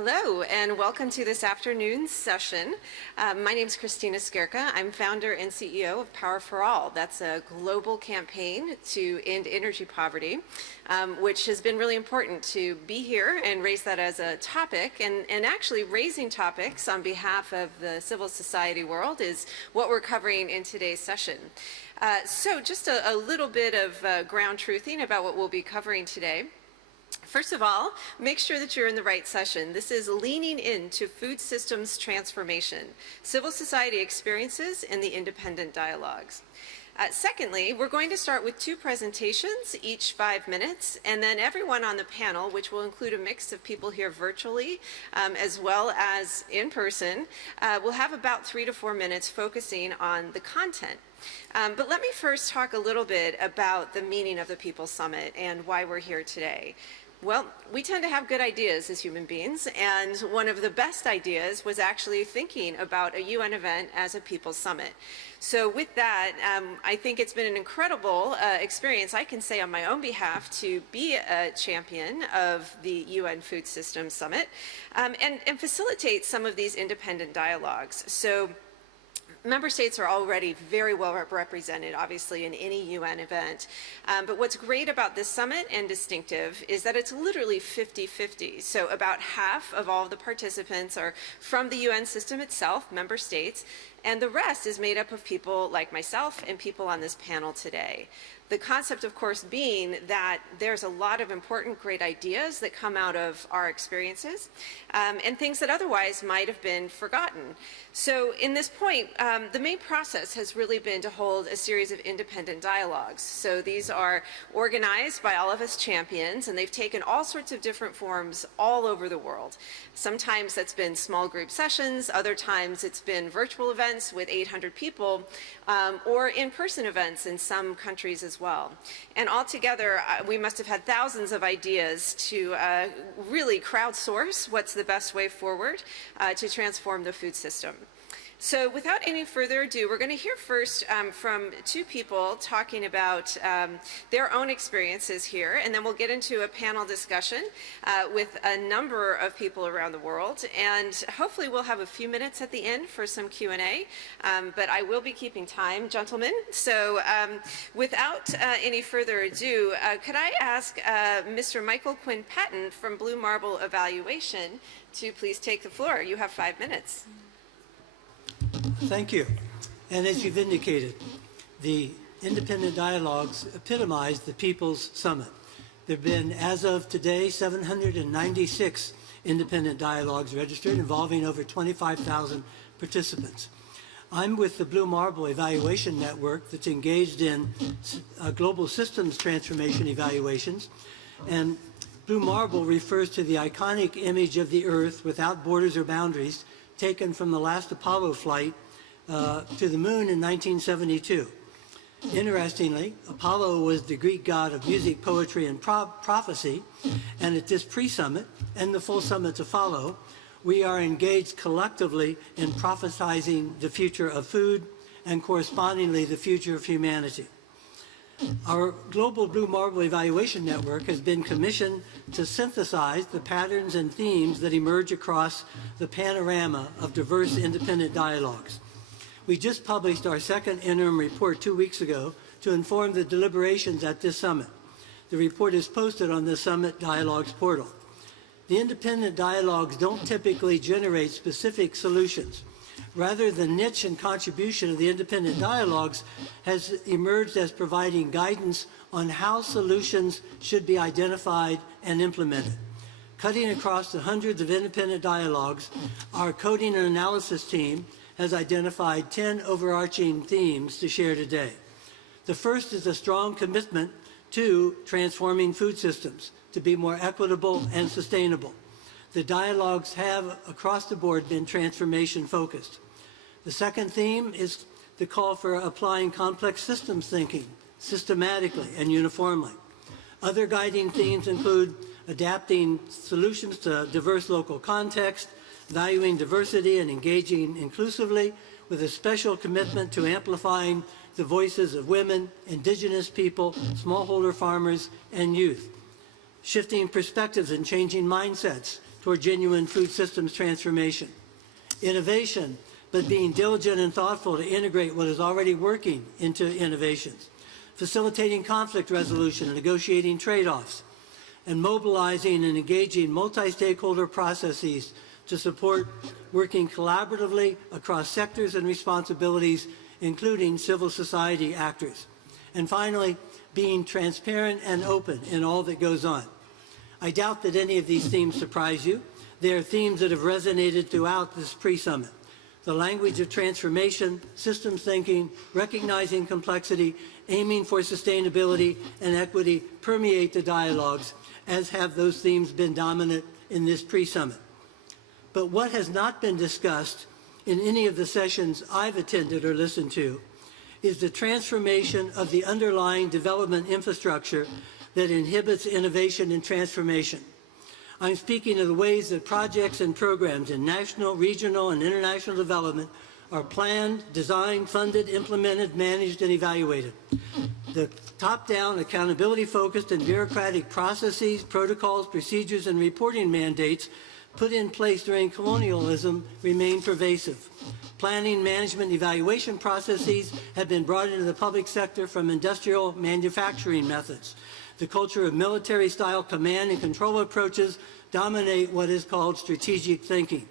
Hello, and welcome to this afternoon's session. My name is KristinaSkierka. I'm founder and CEO of Power for All. That's a global campaign to end energy poverty, which has been really important to be here and raise that as a topic. And actually raising topics on behalf of the civil society world is what we're covering in today's session. So just a little bit of ground truthing about what we'll be covering today. First of all, make sure that you're in the right session. This is Leaning Into Food Systems Transformation, Civil Society Experiences and the Independent Dialogues. Secondly, we're going to start with 2 presentations, each 5 minutes, and then everyone on the panel, which will include a mix of people here virtually as well as in person, will have about 3 to 4 minutes focusing on the content. But let me first talk a little bit about the meaning of the People's Summit and why we're here today. Well, we tend to have good ideas as human beings, and one of the best ideas was actually thinking about a UN event as a People's Summit. So with that, I think it's been an incredible experience, I can say on my own behalf, to be a champion of the UN Food Systems Summit and facilitate some of these independent dialogues. So member states are already very well represented, obviously, in any UN event. But what's great about this summit and distinctive is that it's literally 50-50. So about half of all the participants are from the UN system itself, member states, and the rest is made up of people like myself and people on this panel today. The concept, of course, being that there's a lot of important, great ideas that come out of our experiences and things that otherwise might have been forgotten. So in this point, the main process has really been to hold a series of independent dialogues. So these are organized by all of us champions, and they've taken all sorts of different forms all over the world. Sometimes that's been small group sessions, other times it's been virtual events with 800 people, or in-person events in some countries as well. And altogether, we must have had thousands of ideas to really crowdsource what's the best way forward to transform the food system. So without any further ado, we're going to hear first from 2 people talking about their own experiences here, and then we'll get into a panel discussion with a number of people around the world, and hopefully we'll have a few minutes at the end for some Q&A, but I will be keeping time, gentlemen. So without any further ado, could I ask Mr. Michael Quinn Patton from Blue Marble Evaluation to please take the floor? You have 5 minutes. Thank you. And as you've indicated, the independent dialogues epitomize the People's Summit. There have been, as of today, 796 independent dialogues registered involving over 25,000 participants. I'm with the Blue Marble Evaluation Network that's engaged in global systems transformation evaluations. And Blue Marble refers to the iconic image of the Earth without borders or boundaries taken from the last Apollo flight to the moon in 1972. Interestingly, Apollo was the Greek god of music, poetry, and prophecy, and at this pre-summit and the full summit to follow, we are engaged collectively in prophesizing the future of food and correspondingly the future of humanity. Our global Blue Marble Evaluation Network has been commissioned to synthesize the patterns and themes that emerge across the panorama of diverse independent dialogues. We just published our 2nd interim report 2 weeks ago to inform the deliberations at this summit. The report is posted on the Summit Dialogues portal. The independent dialogues don't typically generate specific solutions. Rather, the niche and contribution of the independent dialogues has emerged as providing guidance on how solutions should be identified and implemented. Cutting across the hundreds of independent dialogues, our coding and analysis team has identified 10 overarching themes to share today. The first is a strong commitment to transforming food systems to be more equitable and sustainable. The dialogues have, across the board, been transformation-focused. The second theme is the call for applying complex systems thinking systematically and uniformly. Other guiding themes include adapting solutions to diverse local contexts, valuing diversity and engaging inclusively, with a special commitment to amplifying the voices of women, indigenous people, smallholder farmers, and youth. Shifting perspectives and changing mindsets toward genuine food systems transformation. Innovation, but being diligent and thoughtful to integrate what is already working into innovations. Facilitating conflict resolution and negotiating trade-offs. And mobilizing and engaging multi-stakeholder processes to support working collaboratively across sectors and responsibilities, including civil society actors. And finally, being transparent and open in all that goes on. I doubt that any of these themes surprise you. They are themes that have resonated throughout this pre-summit. The language of transformation, systems thinking, recognizing complexity, aiming for sustainability and equity permeate the dialogues, as have those themes been dominant in this pre-summit. But what has not been discussed in any of the sessions I've attended or listened to is the transformation of the underlying development infrastructure that inhibits innovation and transformation. I'm speaking of the ways that projects and programs in national, regional, and international development are planned, designed, funded, implemented, managed, and evaluated. The top-down, accountability-focused, and bureaucratic processes, protocols, procedures, and reporting mandates put in place during colonialism remain pervasive. Planning, management, evaluation processes have been brought into the public sector from industrial manufacturing methods. The culture of military-style command and control approaches dominate what is called strategic thinking.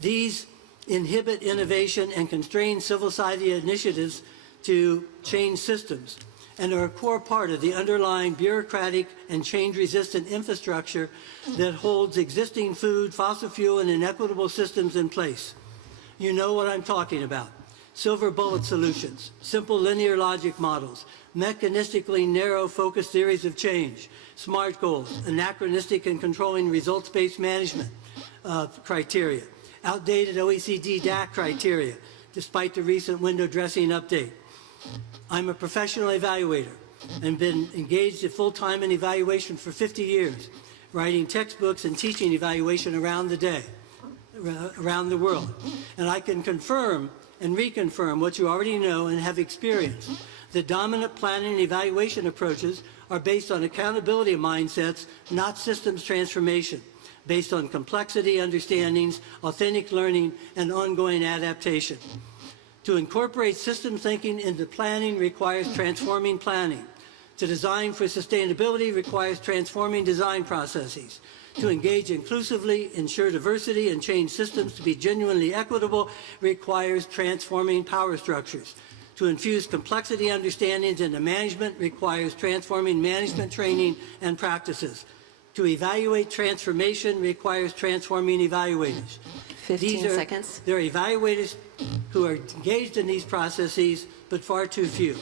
These inhibit innovation and constrain civil society initiatives to change systems and are a core part of the underlying bureaucratic and change-resistant infrastructure that holds existing food, fossil fuel, and inequitable systems in place. You know what I'm talking about. Silver bullet solutions, simple linear logic models, mechanistically narrow focused theories of change, SMART goals, anachronistic and controlling results-based management criteria, outdated OECD DAC criteria, despite the recent window dressing update. I'm a professional evaluator and been engaged at full-time in evaluation for 50 years, writing textbooks and teaching evaluation around the world. And I can confirm and reconfirm what you already know and have experienced. The dominant planning and evaluation approaches are based on accountability mindsets, not systems transformation, based on complexity understandings, authentic learning, and ongoing adaptation. To incorporate system thinking into planning requires transforming planning. To design for sustainability requires transforming design processes. To engage inclusively, ensure diversity, and change systems to be genuinely equitable requires transforming power structures. To infuse complexity understandings into management requires transforming management training and practices. To evaluate transformation requires transforming evaluators. 15 seconds. There are evaluators who are engaged in these processes, but far too few.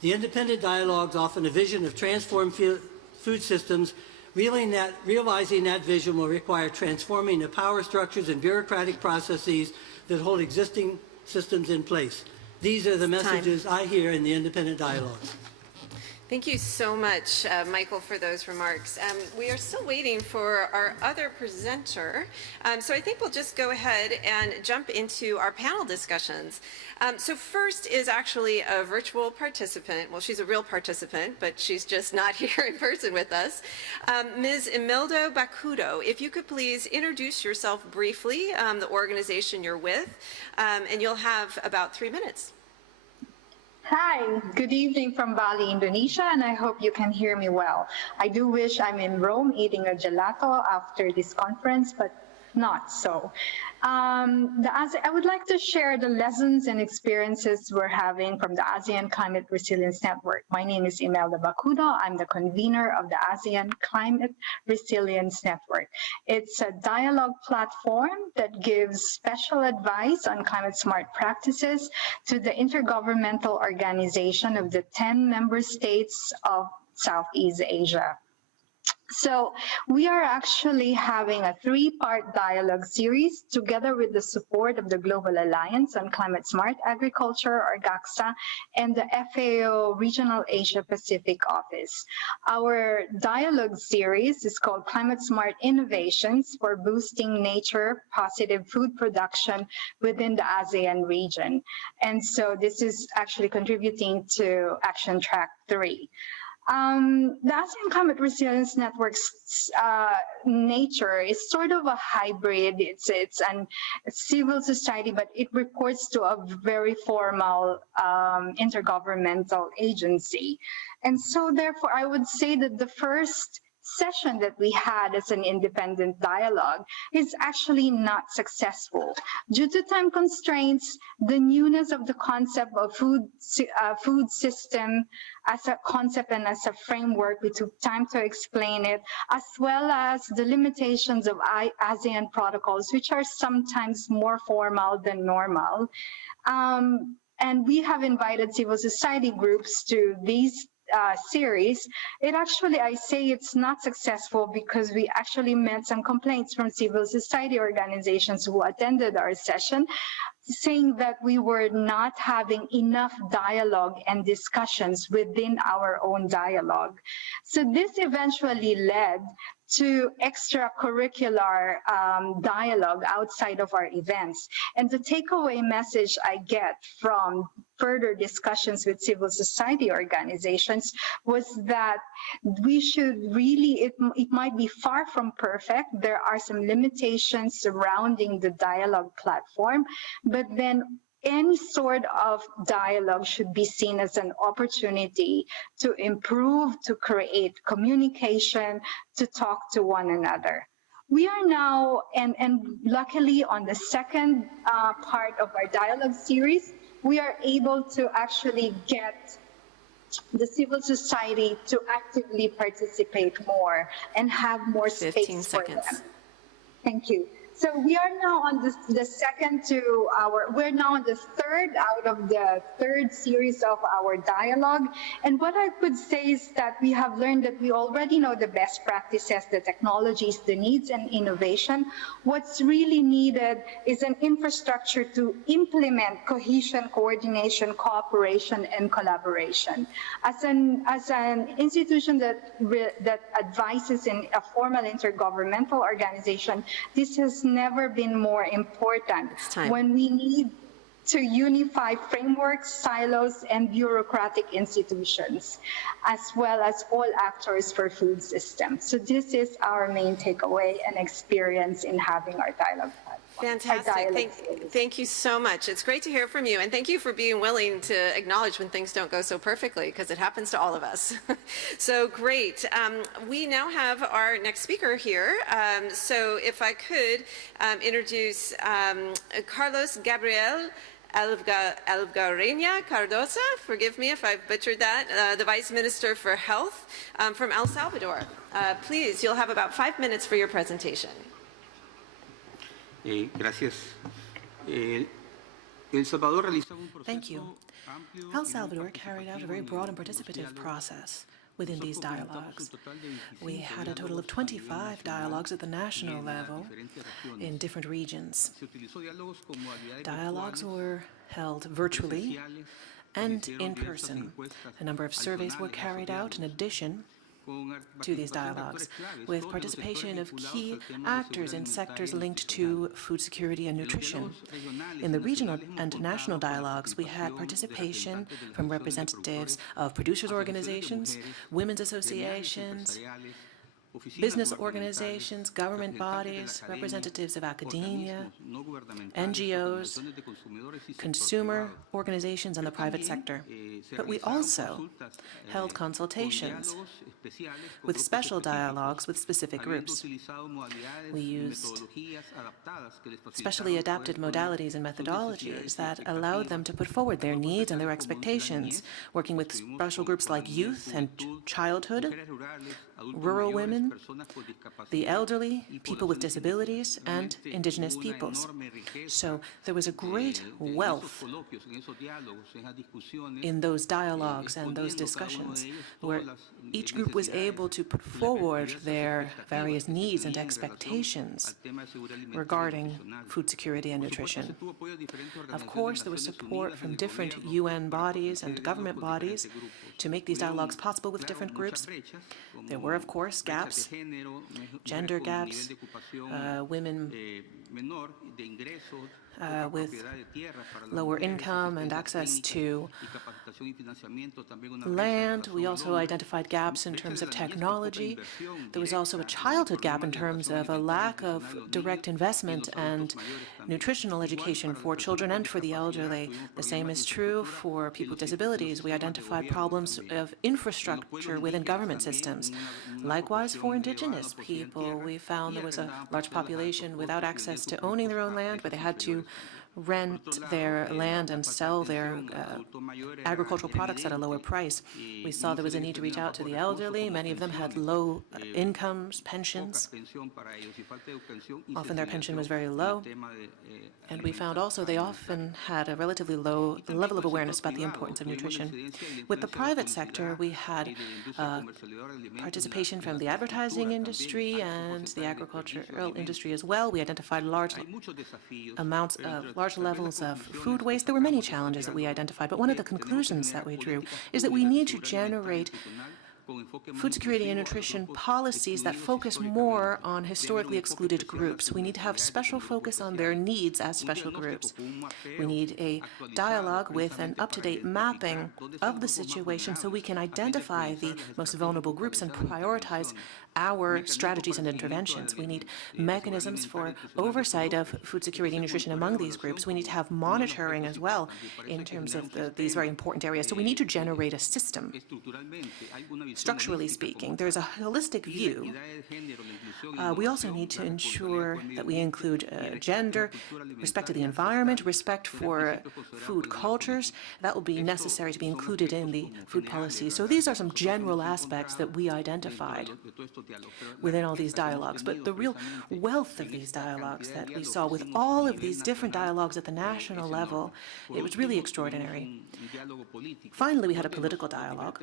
The independent dialogues often a vision of transformed food systems. Realizing that vision will require transforming the power structures and bureaucratic processes that hold existing systems in place. These are the messages I hear in the independent dialogues. Thank you so much, Michael, for those remarks. We are still waiting for our other presenter, so I think we'll just go ahead and jump into our panel discussions. So first is actually a virtual participant. Well, she's a real participant, but she's just not here in person with us. Ms. Imelda Bakudo, if you could please introduce yourself briefly, the organization you're with, and you'll have about 3 minutes. Hi, good evening from Bali, Indonesia, and I hope you can hear me well. I do wish I'm in Rome eating a gelato after this conference, but not so. I would like to share the lessons and experiences we're having from the ASEAN Climate Resilience Network. My name is Imelda Bakudo. I'm the convener of the ASEAN Climate Resilience Network. It's a dialogue platform that gives special advice on climate smart practices to the intergovernmental organization of the 10 member states of Southeast Asia. So we are actually having a 3-part dialogue series together with the support of the Global Alliance on Climate Smart Agriculture, or GACSA, and the FAO Regional Asia Pacific Office. Our dialogue series is called Climate Smart Innovations for Boosting Nature Positive Food Production within the ASEAN region. And so this is actually contributing to Action Track 3. The ASEAN Climate Resilience Network's nature is sort of a hybrid. It's an civil society, but it reports to a very formal intergovernmental agency. And so therefore, I would say that the first session that we had as an independent dialogue is actually not successful. Due to time constraints, the newness of the concept of food system as a concept and as a framework, we took time to explain it, as well as the limitations of ASEAN protocols, which are sometimes more formal than normal. And we have invited civil society groups to these series. It actually, I say it's not successful because we actually met some complaints from civil society organizations who attended our session, saying that we were not having enough dialogue and discussions within our own dialogue. So this eventually led to extracurricular dialogue outside of our events. And the takeaway message I get from further discussions with civil society organizations was that we should really, it might be far from perfect. There are some limitations surrounding the dialogue platform, but then any sort of dialogue should be seen as an opportunity to improve, to create communication, to talk to one another. We are now, and luckily on the second part of our dialogue series, we are able to actually get the civil society to actively participate more and have more 15 space seconds. for them. Thank you. So we are now on we're now on the third out of the third series of our dialogue. And what I could say is that we have learned that we already know the best practices, the technologies, the needs and innovation. What's really needed is an infrastructure to implement cohesion, coordination, cooperation, and collaboration. As an institution that advises in a formal intergovernmental organization, this has never been more important when we need to unify frameworks, silos, and bureaucratic institutions, as well as all actors for food systems. So this is our main takeaway and experience in having our dialogue platform. Fantastic. Thank you so much. It's great to hear from you, and thank you for being willing to acknowledge when things don't go so perfectly, because it happens to all of us. So great. We now have our next speaker here. So if I could introduce Carlos Gabriel Alvarenga Cardosa, forgive me if I've butchered that, the Vice Minister for Health from El Salvador. Please, you'll have about 5 minutes for your presentation. Gracias. Thank you. El Salvador carried out a very broad and participative process within these dialogues. We had a total of 25 dialogues at the national level in different regions. Dialogues were held virtually and in person. A number of surveys were carried out in addition to these dialogues, with participation of key actors in sectors linked to food security and nutrition. In the regional and national dialogues, we had participation from representatives of producers' organizations, women's associations, business organizations, government bodies, representatives of academia, NGOs, consumer organizations, and the private sector. But we also held consultations with special dialogues with specific groups. We used specially adapted modalities and methodologies that allowed them to put forward their needs and their expectations, working with special groups like youth and childhood, rural women, the elderly, people with disabilities, and indigenous peoples. So there was a great wealth in those dialogues and those discussions, where each group was able to put forward their various needs and expectations regarding food security and nutrition. Of course, there was support from different UN bodies and government bodies to make these dialogues possible with different groups, There were, of course, gaps, gender gaps, women with lower income and access to land. We also identified gaps in terms of technology. There was also a childhood gap in terms of a lack of direct investment and nutritional education for children and for the elderly. The same is true for people with disabilities. We identified problems of infrastructure within government systems. Likewise, for indigenous people, we found there was a large population without access to owning their own land, where they had to rent their land and sell their agricultural products at a lower price. We saw there was a need to reach out to the elderly. Many of them had low incomes, pensions. Often their pension was very low. And we found also they often had a relatively low level of awareness about the importance of nutrition. With the private sector, we had participation from the advertising industry and the agricultural industry as well. We identified large levels of food waste. There were many challenges that we identified, but one of the conclusions that we drew is that we need to generate food security and nutrition policies that focus more on historically excluded groups. We need to have special focus on their needs as special groups. We need a dialogue with an up-to-date mapping of the situation so we can identify the most vulnerable groups and prioritize our strategies and interventions. We need mechanisms for oversight of food security and nutrition among these groups. We need to have monitoring as well in terms of these very important areas. So we need to generate a system. Structurally speaking, there's a holistic view. We also need to ensure that we include gender, respect to the environment, respect for food cultures. That will be necessary to be included in the food policy. So these are some general aspects that we identified within all these dialogues. But the real wealth of these dialogues that we saw with all of these different dialogues at the national level, it was really extraordinary. Finally, we had a political dialogue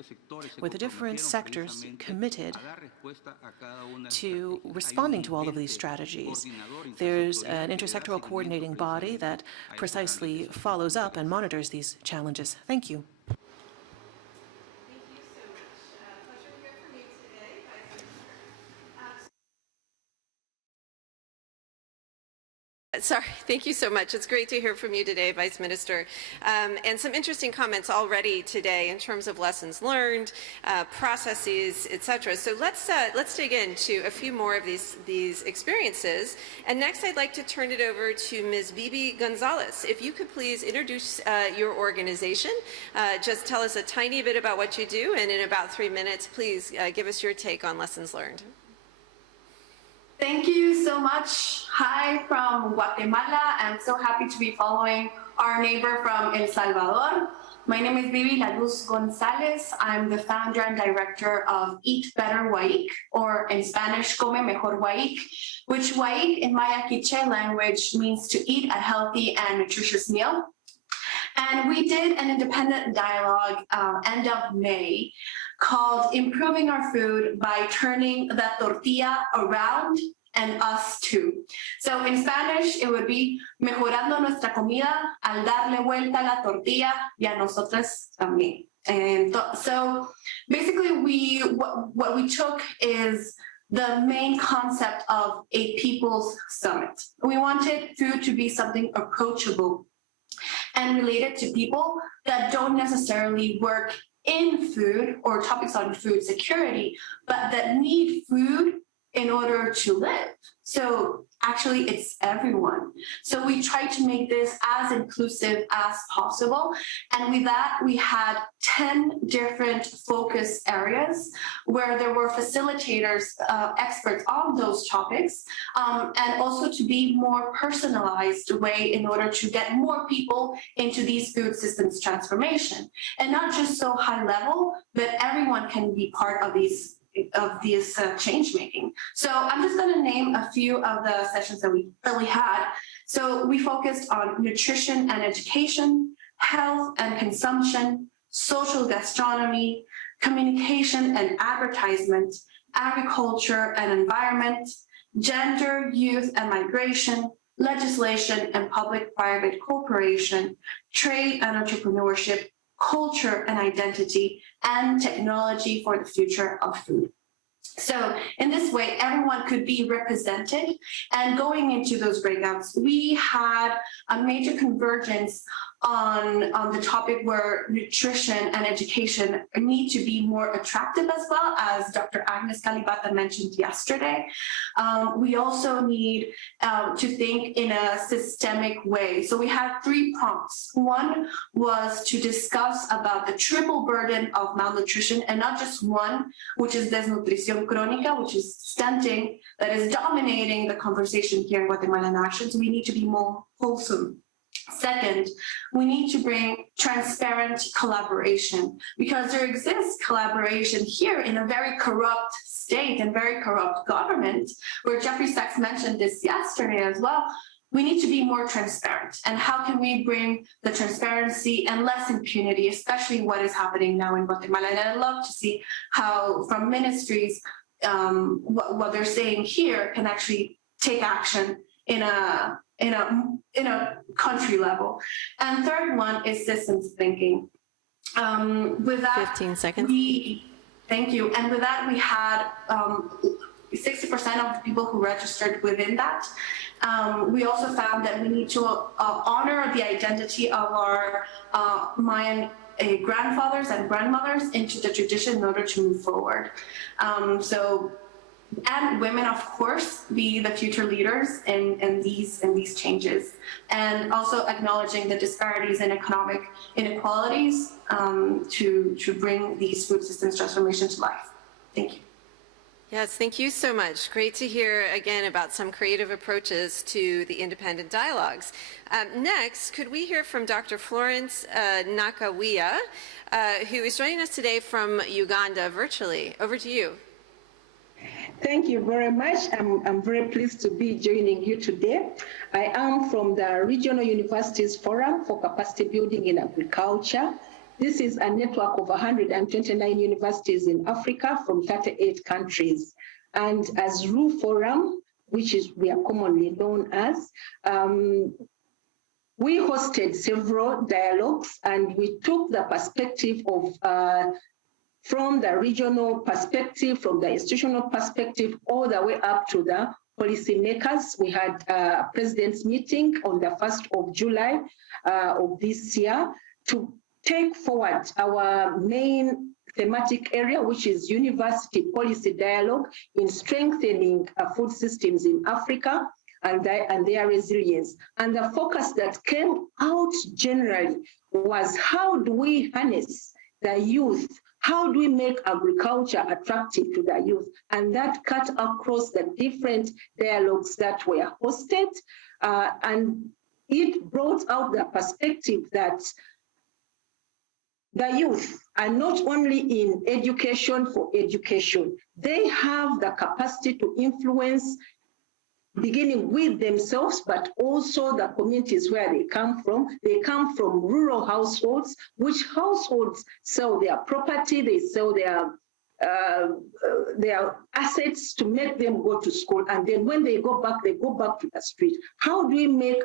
where the different sectors committed to responding to all of these strategies. There's an intersectoral coordinating body that precisely follows up and monitors these challenges. Thank you. Sorry, thank you so much. It's great to hear from you today, Vice Minister. And some interesting comments already today in terms of lessons learned, processes, etc. So let's dig into a few more of these experiences. And next, I'd like to turn it over to Ms. Bibi Gonzalez. If you could please introduce your organization, just tell us a tiny bit about what you do, and in about 3 minutes, please give us your take on lessons learned. Thank you so much. Hi from Guatemala. I'm so happy to be following our neighbor from El Salvador. My name is Bibi Gonzalez. I'm the founder and director of Eat Better Waic, or in Spanish, Come Mejor Waic, which Waic in Maya Quiche language means to eat a healthy and nutritious meal. And we did an independent dialogue end of May called Improving Our Food by Turning the Tortilla Around and Us Too. So in Spanish, it would be Mejorando nuestra comida al darle vuelta la tortilla y a nosotros también. And so basically what we took is the main concept of a people's summit. We wanted food to be something approachable and related to people that don't necessarily work in food or topics on food security, but that need food in order to live. So actually it's everyone. So we try to make this as inclusive as possible. And with that, we had 10 different focus areas where there were facilitators, experts on those topics, and also to be more personalized way in order to get more people into these food systems transformation. And not just so high level, but everyone can be part of these change making. So I'm just going to name a few of the sessions that we had. So we focused on nutrition and education, health and consumption, social gastronomy, communication and advertisement, agriculture and environment, gender, youth and migration, legislation and public-private cooperation, trade and entrepreneurship, culture and identity, and technology for the future of food. So in this way, everyone could be represented. And going into those breakouts, we had a major convergence on the topic where nutrition and education need to be more attractive, as well as Dr. Agnes Kalibata mentioned yesterday. We also need to think in a systemic way. So we had 3 prompts. One was to discuss about the triple burden of malnutrition, and not just one, which is desnutrición crónica, which is stunting, that is dominating the conversation here in Guatemalan Actions. We need to be more wholesome. Second, we need to bring transparent collaboration, because there exists collaboration here in a very corrupt state and very corrupt government, where Jeffrey Sachs mentioned this yesterday as well. We need to be more transparent. And how can we bring the transparency and less impunity, especially what is happening now in Guatemala? And I'd love to see how from ministries, what they're saying here can actually take action in a country level. And third one is systems thinking. With that, 15 seconds. Thank you. And with that, we had 60% of the people who registered within that. We also found that we need to honor the identity of our Mayan grandfathers and grandmothers into the tradition in order to move forward. And women, of course, be the future leaders in these changes, and also acknowledging the disparities in economic inequalities to bring these food systems transformation to life. Thank you. Yes, thank you so much. Great to hear again about some creative approaches to the independent dialogues. Next, could we hear from Dr. Florence Nakawia, who is joining us today from Uganda virtually. Over to you. Thank you very much. I'm very pleased to be joining you today. I am from the Regional Universities Forum for Capacity Building in Agriculture. This is a network of 129 universities in Africa from 38 countries. And as RU Forum, which is we are commonly known as, we hosted several dialogues, and we took the perspective of from the regional perspective, from the institutional perspective, all the way up to the policymakers. We had a president's meeting on the 1st of July of this year to take forward our main thematic area, which is university policy dialogue in strengthening food systems in Africa and their resilience. And the focus that came out generally was, how do we harness the youth? How do we make agriculture attractive to the youth? And that cut across the different dialogues that were hosted. And it brought out the perspective that the youth are not only in education for education. They have the capacity to influence, beginning with themselves, but also the communities where they come from. They come from rural households, which households sell their property, they sell their assets to make them go to school. And then when they go back to the street. How do we make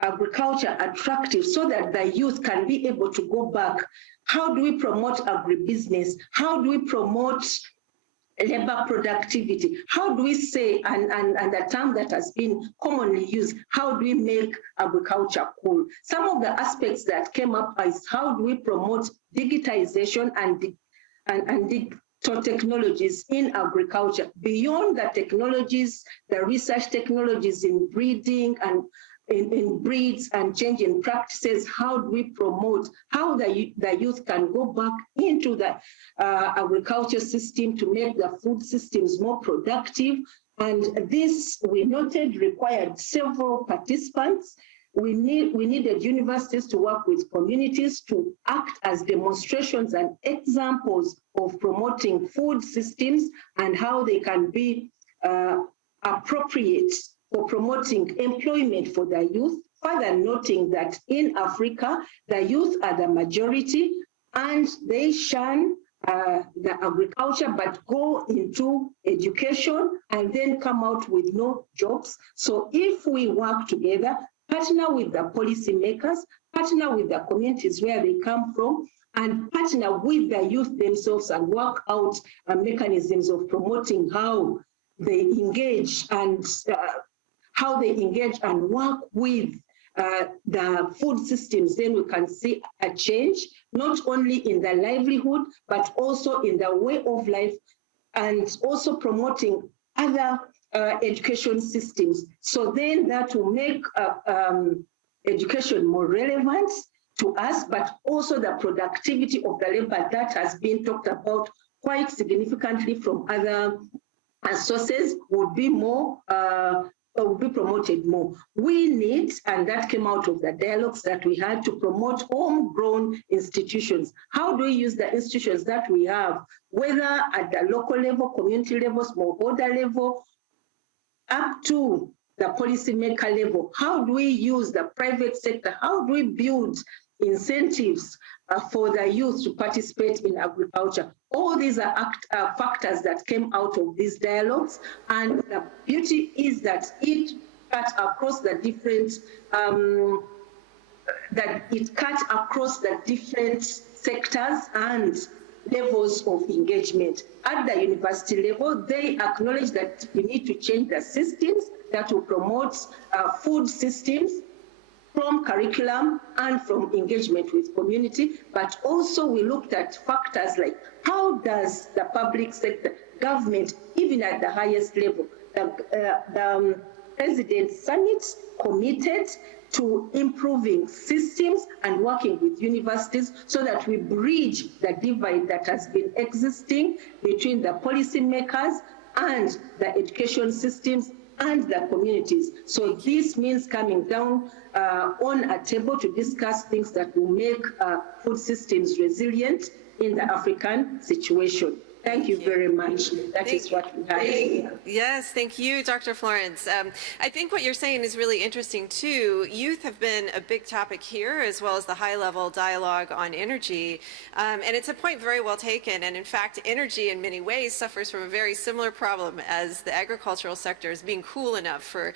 agriculture attractive so that the youth can be able to go back? How do we promote agribusiness? How do we promote labor productivity? How do we say, and the term that has been commonly used, how do we make agriculture cool? Some of the aspects that came up is, how do we promote digitization and digital technologies in agriculture, beyond the technologies, the research technologies in breeding and in breeds and changing practices? How do we promote how the youth can go back into the agriculture system to make the food systems more productive? And this, we noted, required several participants. We needed universities to work with communities to act as demonstrations and examples of promoting food systems and how they can be appropriate for promoting employment for the youth, further noting that in Africa, the youth are the majority and they shun the agriculture, but go into education and then come out with no jobs. So if we work together, partner with the policymakers, partner with the communities where they come from, and partner with the youth themselves and work out mechanisms of promoting how they engage and work with the food systems, then we can see a change, not only in the livelihood, but also in the way of life, and also promoting other education systems. So then that will make education more relevant to us, but also the productivity of the labor that has been talked about quite significantly from other sources would be more, will be promoted more. We need, and that came out of the dialogues that we had, to promote homegrown institutions. How do we use the institutions that we have, whether at the local level, community level, smallholder level, up to the policymaker level? How do we use the private sector? How do we build incentives for the youth to participate in agriculture? All these are factors that came out of these dialogues, and the beauty is that it cut across the different sectors and levels of engagement. At the university level, they acknowledge that we need to change the systems that will promote food systems from curriculum and from engagement with community, but also we looked at factors like how does the public sector, government, even at the highest level, the President Summit committed to improving systems and working with universities so that we bridge the divide that has been existing between the policymakers and the education systems and the communities. So this means coming down on a table to discuss things that will make food systems resilient in the African situation. Thank you very much. That is what we have here. Yes, thank you, Dr. Florence. I think what you're saying is really interesting too. Youth have been a big topic here, as well as the high-level dialogue on energy. And it's a point very well taken. And in fact, energy in many ways suffers from a very similar problem as the agricultural sector is being cool enough for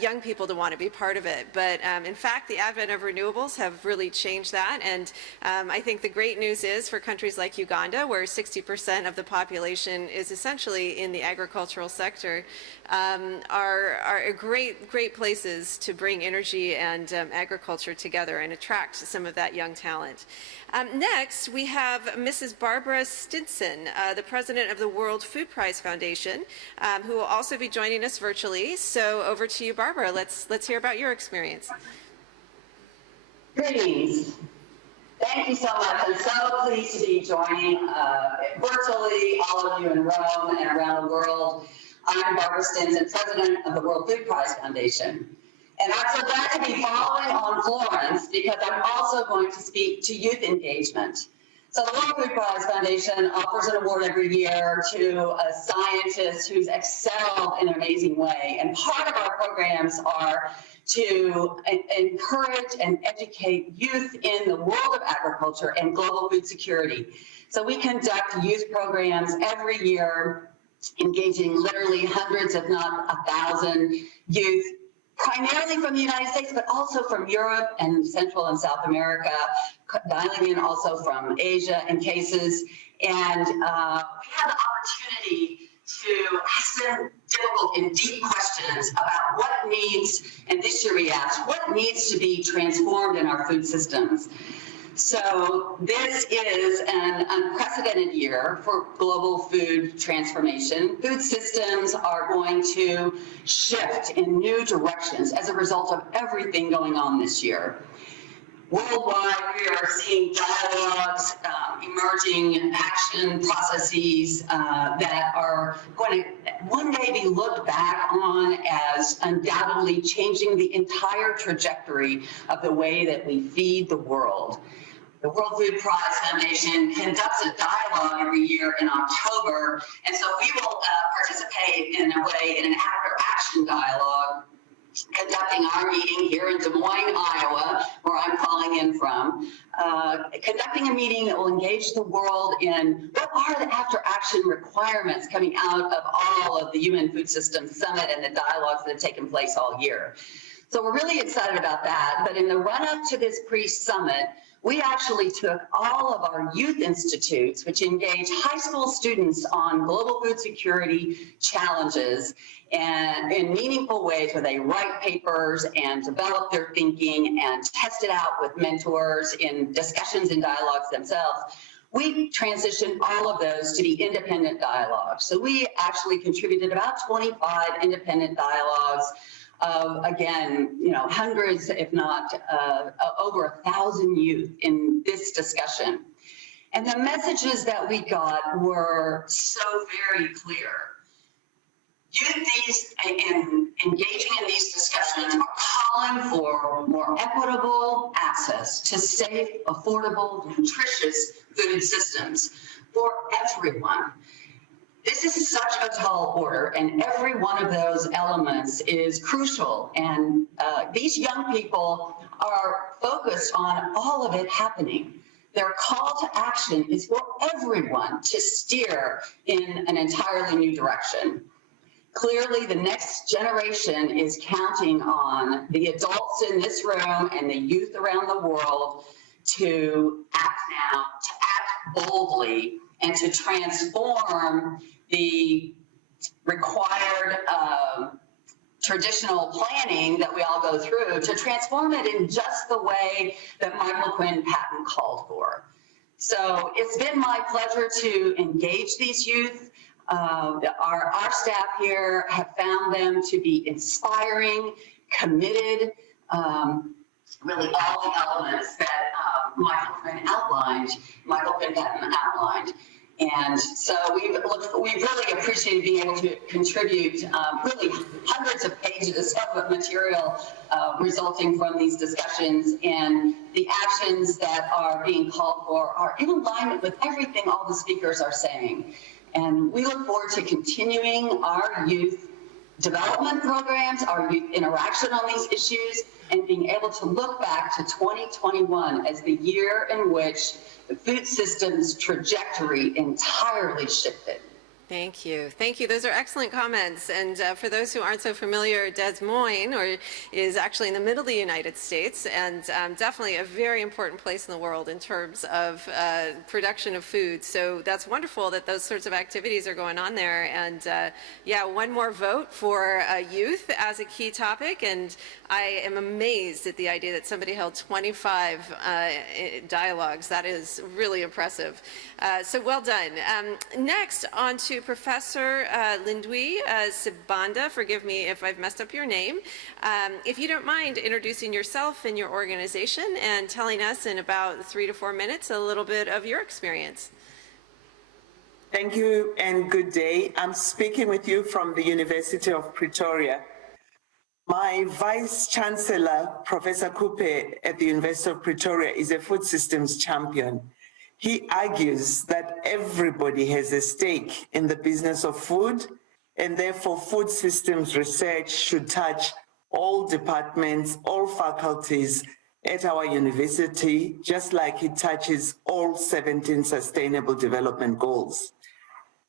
young people to want to be part of it. But in fact, the advent of renewables have really changed that. And I think the great news is for countries like Uganda, where 60% of the population is essentially in the agricultural sector, are great places to bring energy and agriculture together and attract some of that young talent. Next, we have Mrs. Barbara Stinson, the president of the World Food Prize Foundation, who will also be joining us virtually. So over to you, Barbara. Let's hear about your experience. Greetings. Thank you so much. I'm so pleased to be joining virtually all of you in Rome and around the world. I'm Barbara Stinson, president of the World Food Prize Foundation. And I'm so glad to be following on Florence because I'm also going to speak to youth engagement. So the World Food Prize Foundation offers an award every year to a scientist who's excelled in an amazing way. And part of our programs are to encourage and educate youth in the world of agriculture and global food security. So we conduct youth programs every year, engaging literally hundreds, if not 1,000 youth, primarily from the United States, but also from Europe and Central and South America, dialing in also from Asia in cases. And we had the opportunity to ask them difficult and deep questions about what needs, and this year we asked, what needs to be transformed in our food systems. So this is an unprecedented year for global food transformation. Food systems are going to shift in new directions as a result of everything going on this year. Worldwide, we are seeing dialogues, emerging action processes that are going to one day be looked back on as undoubtedly changing the entire trajectory of the way that we feed the world. The World Food Prize Foundation conducts a dialogue every year in October, and so we will participate in a way in an after-action dialogue, conducting our meeting here in Des Moines, Iowa, where I'm calling in from, conducting a meeting that will engage the world in what are the after-action requirements coming out of all of the UN Food Systems Summit and the dialogues that have taken place all year. So we're really excited about that, but in the run-up to this pre-summit, we actually took all of our youth institutes, which engage high school students on global food security challenges and in meaningful ways where they write papers and develop their thinking and test it out with mentors in discussions and dialogues themselves. We transitioned all of those to be independent dialogues. So we actually contributed about 25 independent dialogues of, again, hundreds, if not over 1,000 youth in this discussion. And the messages that we got were so very clear. Youth and engaging in these discussions are calling for more equitable access to safe, affordable, nutritious food systems for everyone. This is such a tall order, and every one of those elements is crucial. And these young people are focused on all of it happening. Their call to action is for everyone to steer in an entirely new direction. Clearly, the next generation is counting on the adults in this room and the youth around the world to act now, to act boldly, and to transform the required traditional planning that we all go through, to transform it in just the way that Michael Quinn Patton called for. So it's been my pleasure to engage these youth. Our staff here have found them to be inspiring, committed, really all the elements that Michael Quinn Patton outlined. And so we really appreciate being able to contribute really hundreds of pages of material resulting from these discussions, and the actions that are being called for are in alignment with everything all the speakers are saying. And we look forward to continuing our youth development programs, our youth interaction on these issues, and being able to look back to 2021 as the year in which the food system's trajectory entirely shifted. Thank you. Thank you. Those are excellent comments. And for those who aren't so familiar, Des Moines is actually in the middle of the United States, and definitely a very important place in the world in terms of production of food. So that's wonderful that those sorts of activities are going on there. And yeah, one more vote for youth as a key topic. And I am amazed at the idea that somebody held 25 dialogues. That is really impressive. So well done. Next, on to Professor Lindui Sibanda. Forgive me if I've messed up your name. If you don't mind introducing yourself and your organization and telling us in about 3 to 4 minutes a little bit of your experience. Thank you and good day. I'm speaking with you from the University of Pretoria. My Vice Chancellor, Professor Coupe at the University of Pretoria, is a food systems champion. He argues that everybody has a stake in the business of food, and therefore food systems research should touch all departments, all faculties at our university, just like it touches all 17 Sustainable Development Goals.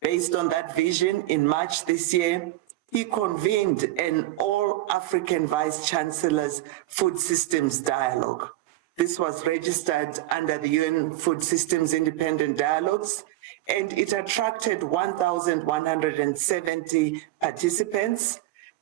Based on that vision, in March this year, he convened an all-African Vice Chancellors Food Systems Dialogue. This was registered under the UN Food Systems Independent Dialogues, and it attracted 1,170 participants,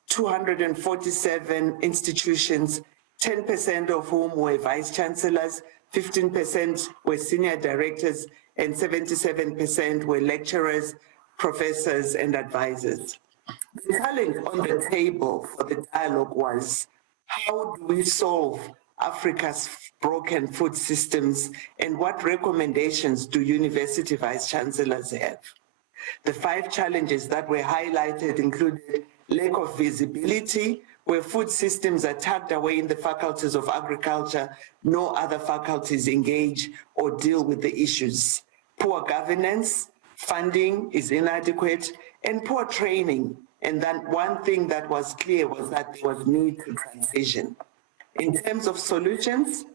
247 institutions, 10% of whom were vice chancellors, 15% were senior directors, and 77% were lecturers, professors, and advisors. The challenge on the table for the dialogue was, how do we solve Africa's broken food systems, and what recommendations do university vice chancellors have? The 5 challenges that were highlighted included lack of visibility, where food systems are tucked away in the faculties of agriculture, no other faculties engage or deal with the issues. Poor governance, funding is inadequate, and poor training. And then one thing that was clear was that there was need to transition. In terms of solutions,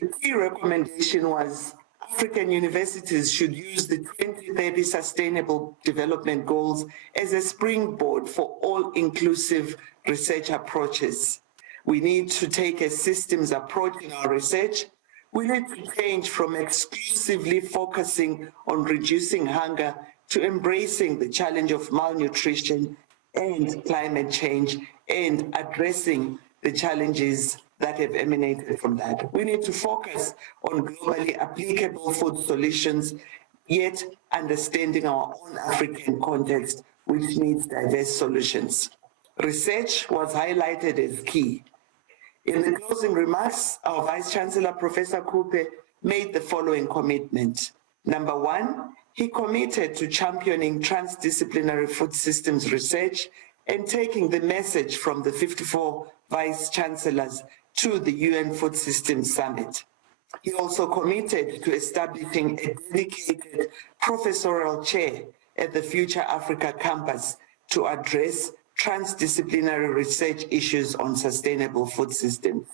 the key recommendation was African universities should use the 2030 Sustainable Development Goals as a springboard for all-inclusive research approaches. We need to take a systems approach in our research. We need to change from exclusively focusing on reducing hunger to embracing the challenge of malnutrition and climate change and addressing the challenges that have emanated from that. We need to focus on globally applicable food solutions, yet understanding our own African context, which needs diverse solutions. Research was highlighted as key. In the closing remarks, our Vice-Chancellor, Professor Kupe, made the following commitment. Number one, he committed to championing transdisciplinary food systems research and taking the message from the 54 Vice-Chancellors to the UN Food Systems Summit. He also committed to establishing a dedicated professorial chair at the Future Africa campus to address transdisciplinary research issues on sustainable food systems.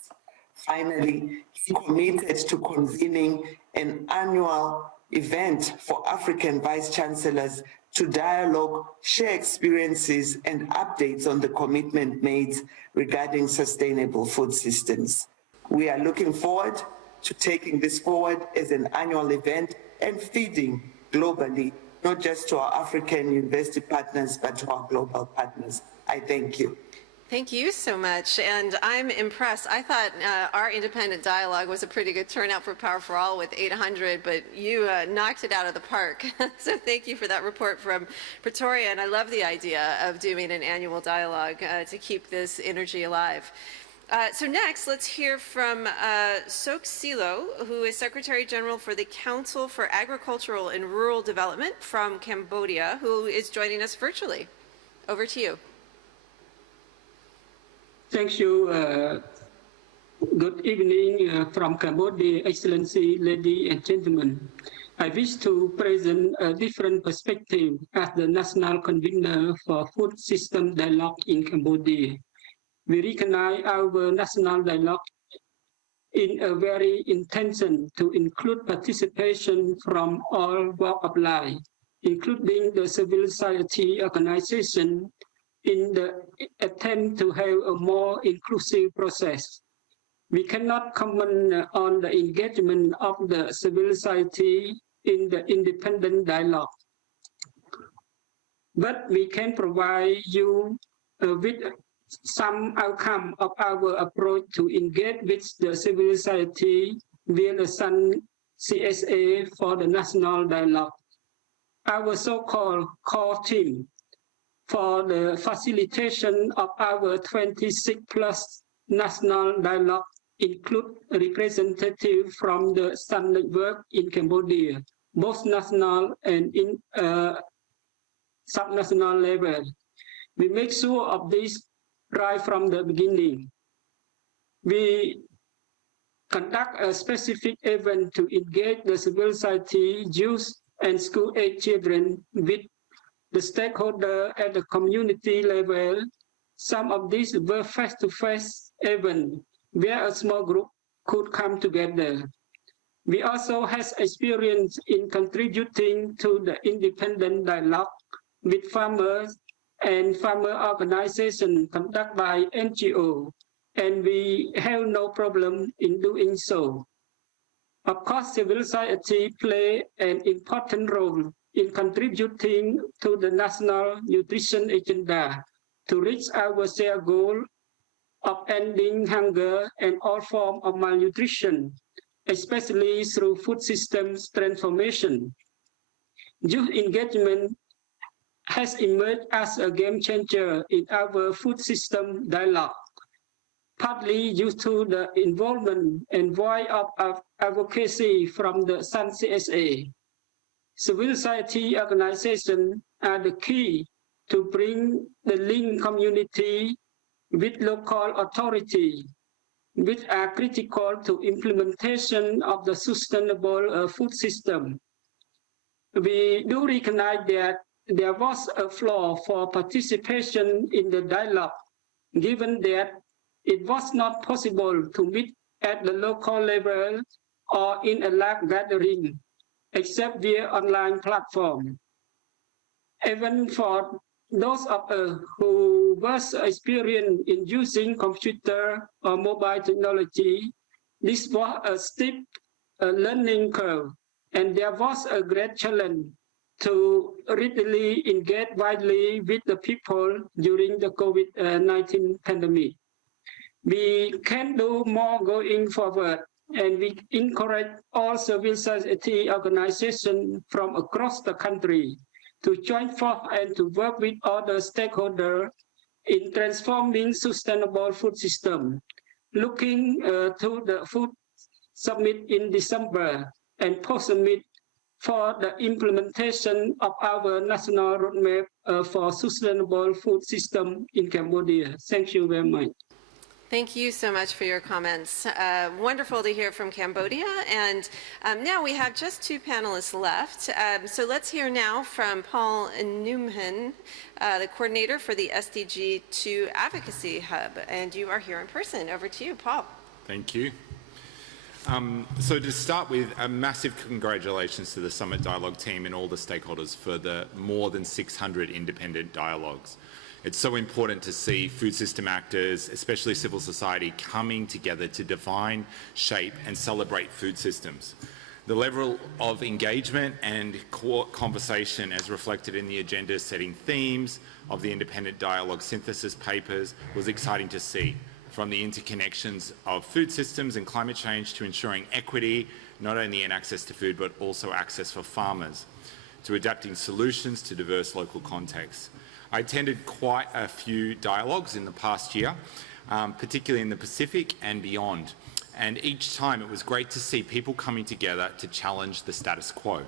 Finally, he committed to convening an annual event for African Vice-Chancellors to dialogue, share experiences, and updates on the commitment made regarding sustainable food systems. We are looking forward to taking this forward as an annual event and feeding globally, not just to our African university partners, but to our global partners. I thank you. Thank you so much, and I'm impressed. I thought our independent dialogue was a pretty good turnout for Power for All with 800, but you knocked it out of the park. So thank you for that report from Pretoria, and I love the idea of doing an annual dialogue to keep this energy alive. So next, let's hear from Sok Silo, who is Secretary General for the Council for Agricultural and Rural Development from Cambodia, who is joining us virtually. Over to you. Thank you. Good evening from Cambodia, Excellency, ladies and gentlemen. I wish to present a different perspective as the national convener for Food System Dialogue in Cambodia. We recognize our national dialogue in a very intention to include participation from all walks of life, including the civil society organization, in the attempt to have a more inclusive process. We cannot comment on the engagement of the civil society in the independent dialogue, but we can provide you with some outcome of our approach to engage with the civil society via the SUN CSA for the national dialogue. Our so-called core team for the facilitation of our 26 plus national dialogue include representatives from the SUN network in Cambodia, both national and in subnational level. We make sure of this right from the beginning. We conduct a specific event to engage the civil society, youth, and school-age children with the stakeholder at the community level. Some of these were face-to-face events where a small group could come together. We also have experience in contributing to the independent dialogue with farmers and farmer organizations conducted by NGO, and we have no problem in doing so. Of course, civil society play an important role in contributing to the national nutrition agenda to reach our shared goal of ending hunger and all forms of malnutrition, especially through food systems transformation. Youth engagement has emerged as a game changer in our food system dialogue, partly due to the involvement and voice of advocacy from the SUN CSA. Civil society organizations are the key to bring the link community with local authority, which are critical to implementation of the sustainable food system. We do recognize that there was a flaw for participation in the dialogue, given that it was not possible to meet at the local level or in a large gathering, except via online platform. Even for those of us who was experienced in using computer or mobile technology, this was a steep learning curve, and there was a great challenge to readily engage widely with the people during the COVID-19 pandemic. We can do more going forward, and we encourage all civil society organizations from across the country to join forth and to work with other stakeholders in transforming sustainable food system. Looking to the food summit in December and post-summit for the implementation of our national roadmap for sustainable food system in Cambodia. Thank you very much. Thank you so much for your comments. Wonderful to hear from Cambodia. And now we have just two panelists left. So let's hear now from Paul Newman, the coordinator for the SDG 2 Advocacy Hub. And you are here in person. Over to you, Paul. Thank you. So to start with, a massive congratulations to the Summit Dialogue team and all the stakeholders for the more than 600 independent dialogues. It's so important to see food system actors, especially civil society, coming together to define, shape and celebrate food systems. The level of engagement and conversation as reflected in the agenda setting themes of the independent dialogue synthesis papers was exciting to see, from the interconnections of food systems and climate change to ensuring equity, not only in access to food, but also access for farmers, to adapting solutions to diverse local contexts. I attended quite a few dialogues in the past year, particularly in the Pacific and beyond. And each time it was great to see people coming together to challenge the status quo.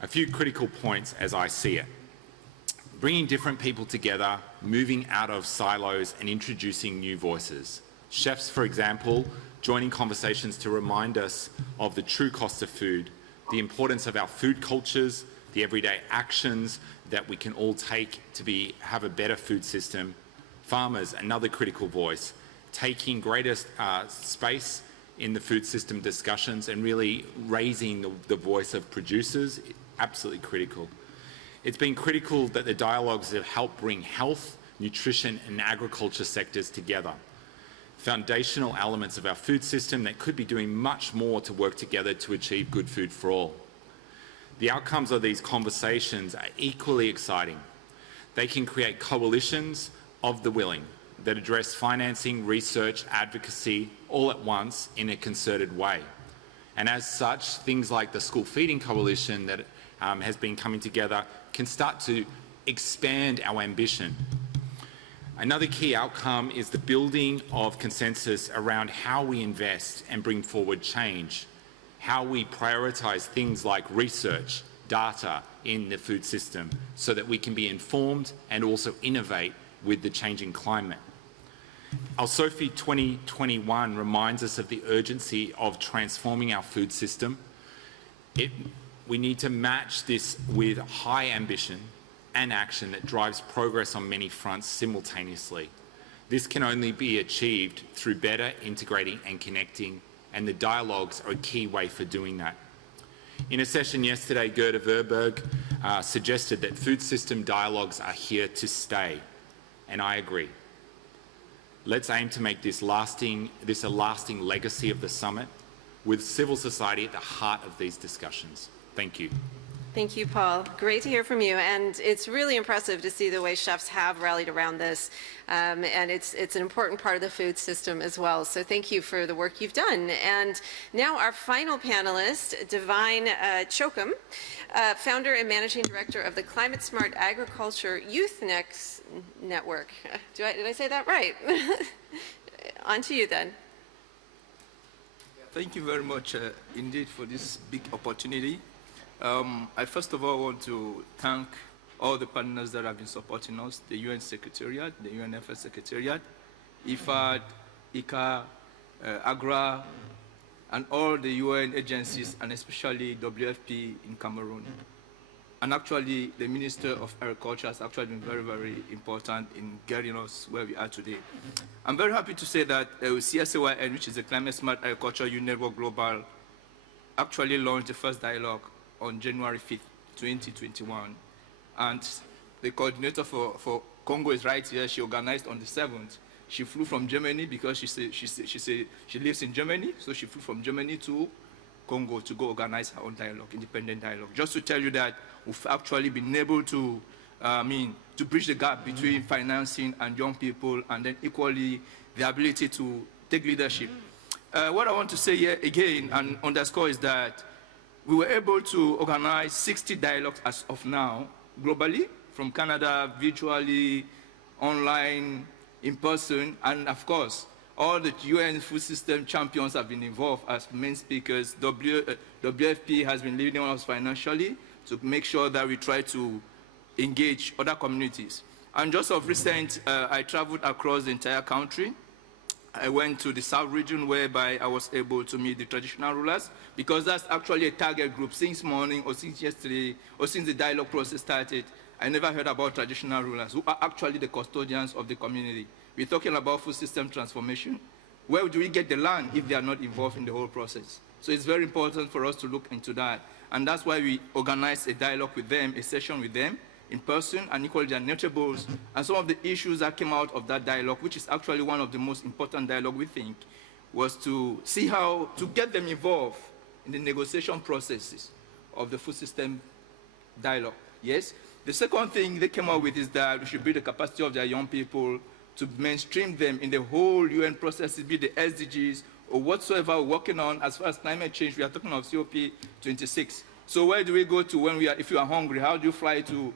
A few critical points as I see it. Bringing different people together, moving out of silos and introducing new voices. Chefs, for example, joining conversations to remind us of the true cost of food, the importance of our food cultures, the everyday actions that we can all take to have a better food system. Farmers, another critical voice, taking greater space in the food system discussions and really raising the voice of producers, absolutely critical. It's been critical that the dialogues have helped bring health, nutrition and agriculture sectors together. Foundational elements of our food system that could be doing much more to work together to achieve good food for all. The outcomes of these conversations are equally exciting. They can create coalitions of the willing that address financing, research, advocacy, all at once in a concerted way. And as such, things like the School Feeding Coalition that has been coming together can start to expand our ambition. Another key outcome is the building of consensus around how we invest and bring forward change, how we prioritize things like research, data in the food system so that we can be informed and also innovate with the changing climate. Our SOFI 2021 reminds us of the urgency of transforming our food system. We need to match this with high ambition and action that drives progress on many fronts simultaneously. This can only be achieved through better integrating and connecting, and the dialogues are a key way for doing that. In a session yesterday, Gerda Verberg suggested that food system dialogues are here to stay, and I agree. Let's aim to make this a lasting legacy of the summit, with civil society at the heart of these discussions. Thank you. Thank you, Paul. Great to hear from you. And it's really impressive to see the way chefs have rallied around this. And it's an important part of the food system as well. So thank you for the work you've done. And now our final panelist, Divine Chokum, founder and managing director of the Climate Smart Agriculture Youth Network. Did I say that right? On to you then. Thank you very much indeed for this big opportunity. I first of all want to thank all the partners that have been supporting us, the UN Secretariat, the UNFS Secretariat, IFAD, ICA, AGRA, and all the UN agencies, and especially WFP in Cameroon. And actually, the Minister of Agriculture has actually been very, very important in getting us where we are today. I'm very happy to say that CSAYN, which is the Climate Smart Agriculture Youth Network Global, actually launched the first dialogue on January 5th, 2021. And the coordinator for Congo is right here. She organized on the 7th. She flew from Germany because she lives in Germany. So she flew from Germany to Congo to go organize our own dialogue, independent dialogue. Just to tell you that we've actually been able to, to bridge the gap between financing and young people, and then equally the ability to take leadership. What I want to say here again and underscore is that we were able to organize 60 dialogues as of now, globally, from Canada, virtually, online, in person, and of course, all the UN food system champions have been involved as main speakers. WFP has been leading us financially to make sure that we try to engage other communities. And just of recent, I traveled across the entire country. I went to the South region whereby I was able to meet the traditional rulers, because that's actually a target group. Since morning or since yesterday or since the dialogue process started, I never heard about traditional rulers who are actually the custodians of the community. We're talking about food system transformation. Where do we get the land if they are not involved in the whole process? So it's very important for us to look into that. And that's why we organized a dialogue with them, a session with them in person, and equally their notables. And some of the issues that came out of that dialogue, which is actually one of the most important dialogue we think, was to see how to get them involved in the negotiation processes of the food system dialogue. Yes? The second thing they came up with is that we should build the capacity of their young people to mainstream them in the whole UN process, be the SDGs or whatsoever we're working on. As far as climate change, we are talking of COP26. So where do we go to when we are, if you are hungry? How do you fly to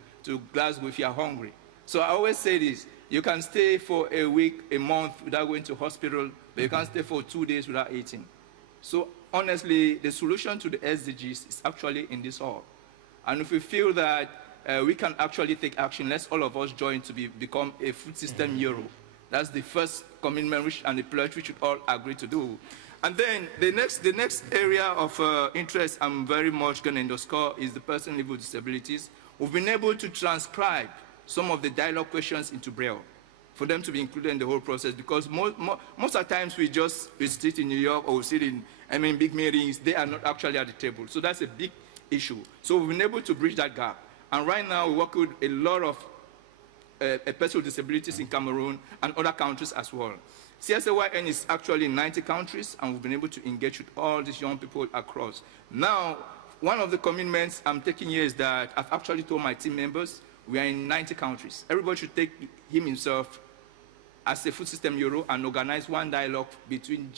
Glasgow if you are hungry? So I always say this, you can stay for a week, a month without going to hospital, but you can't stay for 2 days without eating. So honestly, the solution to the SDGs is actually in this hall. And if we feel that we can actually take action, let's all of us join to become a food system euro. That's the first commitment and the pledge we should all agree to do. And then the next area of interest I'm very much going to underscore is the person living with disabilities. We've been able to transcribe some of the dialogue questions into Braille for them to be included in the whole process, because most of the times we sit in New York or we sit in big meetings, they are not actually at the table. So that's a big issue. So we've been able to bridge that gap. And right now we work with a lot of people with disabilities in Cameroon and other countries as well. CSAYN is actually in 90 countries, and we've been able to engage with all these young people across. Now, one of the commitments I'm taking here is that I've actually told my team members we are in 90 countries. Everybody should take himself as a food system euro and organize one dialogue between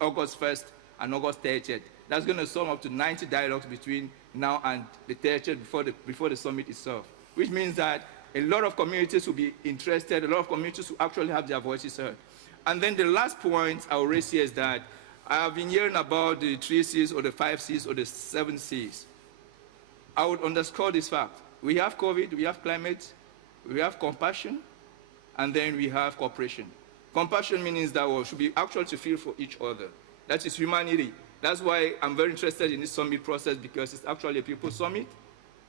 August 1st and August 30th. That's going to sum up to 90 dialogues between now and the 30th before the summit itself, which means that a lot of communities will be interested, a lot of communities will actually have their voices heard. And then the last point I will raise here is that I have been hearing about the 3 C's or the 5 C's or the 7 C's. I would underscore this fact. We have COVID, we have climate, we have compassion, and then we have cooperation. Compassion means that we should be actually to feel for each other. That is humanity. That's why I'm very interested in this summit process, because it's actually a people summit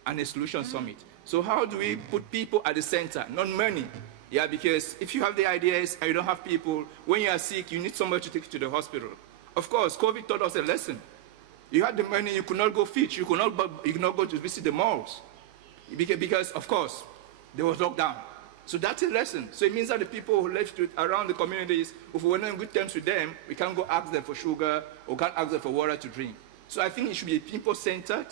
and a solution summit. So how do we put people at the center, not money? Yeah, because if you have the ideas and you don't have people, when you are sick, you need somebody to take you to the hospital. Of course, COVID taught us a lesson. You had the money, you could not go fish, you could not go to visit the malls. Because of course, there was lockdown. So that's a lesson. So it means that the people who live around the communities, if we're not in good terms with them, we can't go ask them for sugar or can't ask them for water to drink. So I think it should be people-centered,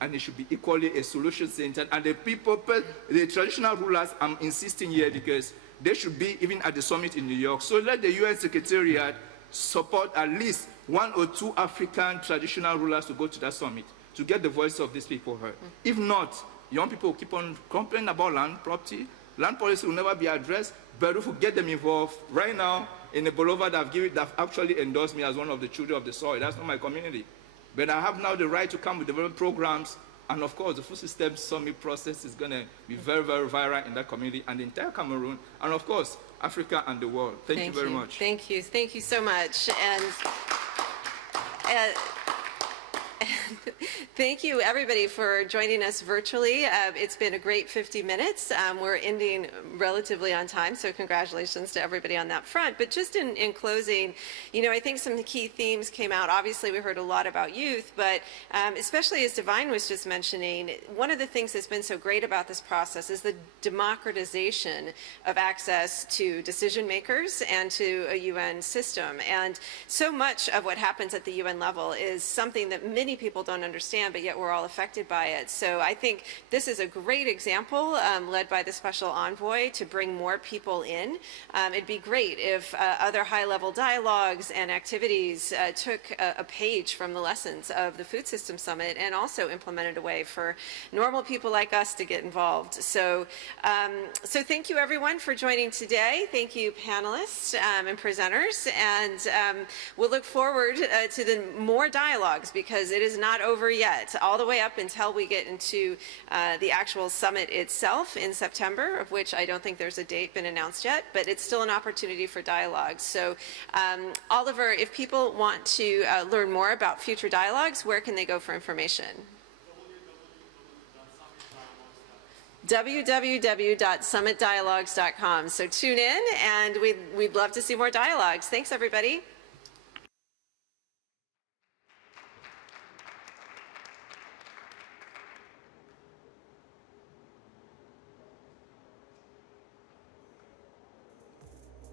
and it should be equally a solution-centered. And the people, the traditional rulers, I'm insisting here because they should be even at the summit in New York. So let the UN Secretariat support at least 1 or 2 African traditional rulers to go to that summit to get the voice of these people heard. If not, young people will keep on complaining about land, property. Land policy will never be addressed, but if we get them involved, right now, in the Bolova they've actually endorsed me as one of the children of the soil. That's not my community. But I have now the right to come with development programs, and of course, the food system summit process is going to be very, very viral in that community and the entire Cameroon, and of course, Africa and the world. Thank you very much. Thank you so much. And Thank you, everybody, for joining us virtually. It's been a great 50 minutes. We're ending relatively on time, so congratulations to everybody on that front. But just in closing, you know, I think some key themes came out. Obviously, we heard a lot about youth, but especially as Divine was just mentioning, one of the things that's been so great about this process is the democratization of access to decision makers and to a UN system. And so much of what happens at the UN level is something that many people don't understand, but yet we're all affected by it. So I think this is a great example led by the special envoy to bring more people in. It'd be great if other high-level dialogues and activities took a page from the lessons of the Food System Summit and also implemented a way for normal people like us to get involved. So, so thank you everyone for joining today. Thank you panelists and presenters, and we'll look forward to the more dialogues, because it is not over yet, all the way up until we get into the actual summit itself in September, of which I don't think there's a date been announced yet, but it's still an opportunity for dialogue. So Oliver, if people want to learn more about future dialogues, where can they go for information? www.summitdialogues.com. So tune in, and we'd love to see more dialogues. Thanks, everybody.